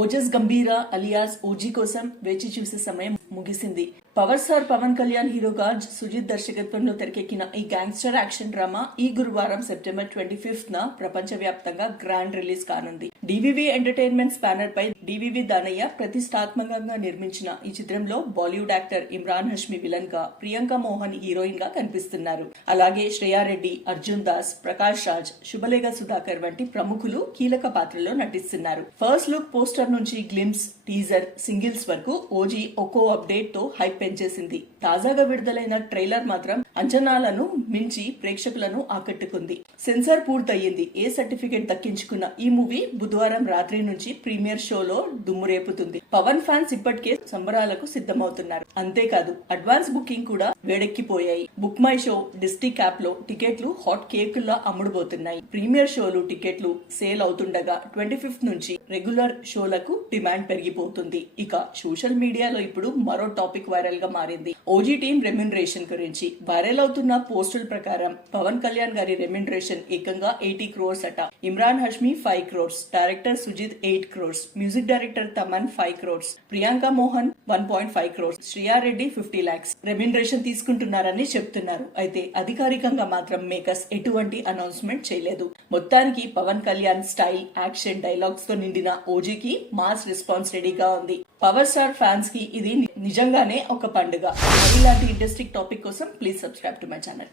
Ojas గంభీరా alias OG కోసం వేచి చూసే సమయం ముగిసింది. పవర్ స్టార్ పవన్ కళ్యాణ్ హీరోగా సుజిత్ దర్శకత్వంలో తెరకెక్కిన ఈ గ్యాంగ్స్టర్ యాక్షన్ డ్రామా ఈ గురువారం సెప్టెంబర్ 25th ప్రపంచవ్యాప్తంగా గ్రాండ్ రిలీజ్ కానుంది. డివివి ఎంటర్టైన్మెంట్స్ బ్యానర్ పై డివివి దానయ్య ప్రతిష్టాత్మకంగా నిర్మించిన ఈ చిత్రంలో బాలీవుడ్ యాక్టర్ ఇమ్రాన్ హష్మి విలన్ గా, ప్రియాంక మోహన్ హీరోయిన్ గా కనిపిస్తున్నారు. అలాగే శ్రేయారెడ్డి, అర్జున్ దాస్, ప్రకాష్ రాజ్, శుభలేఖ సుధాకర్ వంటి ప్రముఖులు కీలక పాత్రలో నటిస్తున్నారు. ఫస్ట్ లుక్ పోస్టర్ నుంచి గ్లిమ్స్, టీజర్, సింగిల్స్ వరకు ఓజీ ఒక్కో అప్డేట్ తో హైప్ పెంచేసింది. తాజాగా విడుదలైన ట్రైలర్ మాత్రం అంచనాలను మించి ప్రేక్షకులను ఆకట్టుకుంది. సెన్సార్ పూర్తయింది. ఏ సర్టిఫికేట్ దక్కించుకున్న ఈ మూవీ బుధవారం రాత్రి నుంచి ప్రీమియర్ షోలో దుమ్మురేపుతుంది. పవన్ ఫ్యాన్స్ ఇప్పటికే సంబరాలకు సిద్ధమవుతున్నారు. అంతేకాదు అడ్వాన్స్ బుకింగ్ కూడా వేడెక్కిపోయాయి. Book my show, district app లో టికెట్లు హాట్ కేకుల్లా అమ్ముడుపోతున్నాయి. ప్రీమియర్ షోలు టికెట్లు సేల్ అవుతుండగా 25th నుంచి రెగ్యులర్ షోలకు డిమాండ్ పెరిగిపోతుంది. ఇక సోషల్ మీడియాలో ఇప్పుడు మరో టాపిక్ వైరల్ గా మారింది. ఓజీ టీమ్ రెమ్యునరేషన్ గురించి వైరల్ అవుతున్న పోస్టుల ప్రకారం పవన్ కళ్యాణ్ గారి రెమ్యునరేషన్ ఏకంగా 80 crores అట. Emraan Hashmi 5 crores, director Sujeeth 8 crores, music director Thaman 5 crores, Priyanka Mohan 1.5 crores, Shriya Reddy 50 lakhs remuneration తీసుకుంటున్నారని చెప్తున్నారు. అయితే అధికారికంగా మాత్రం మేకర్స్ ఎటువంటి అనౌన్స్మెంట్ చేయలేదు. మొత్తానికి Pawan Kalyan style, action, dialogues తో నిండిన ఓజీకి మాస్ రెస్పాన్స్ రెడీగా ఉంది. పవర్ స్టార్ ఫ్యాన్స్ కి ఇది నిజంగానే ఒక పండుగ. ఇలాంటి ఇంట్రెస్టింగ్ టాపిక్ కోసం please subscribe to my channel.